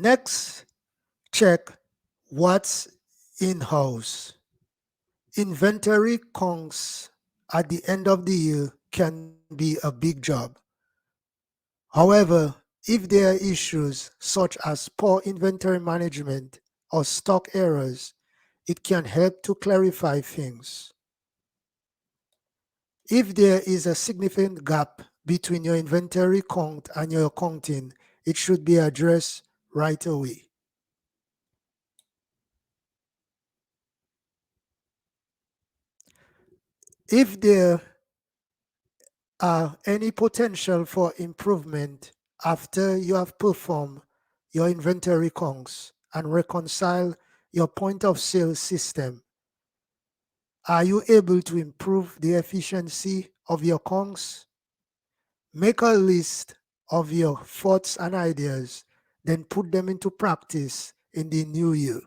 Next, check what's in-house. Inventory counts at the end of the year can be a big job. However, if there are issues such as poor inventory management or stock errors, it can help to clarify things. If there is a significant gap between your inventory count and your accounting, it should be addressed right away. If there any potential for improvement after you have performed your inventory counts and reconcile your point of sale system? Are you able to improve the efficiency of your counts? Make a list of your thoughts and ideas, then put them into practice in the new year.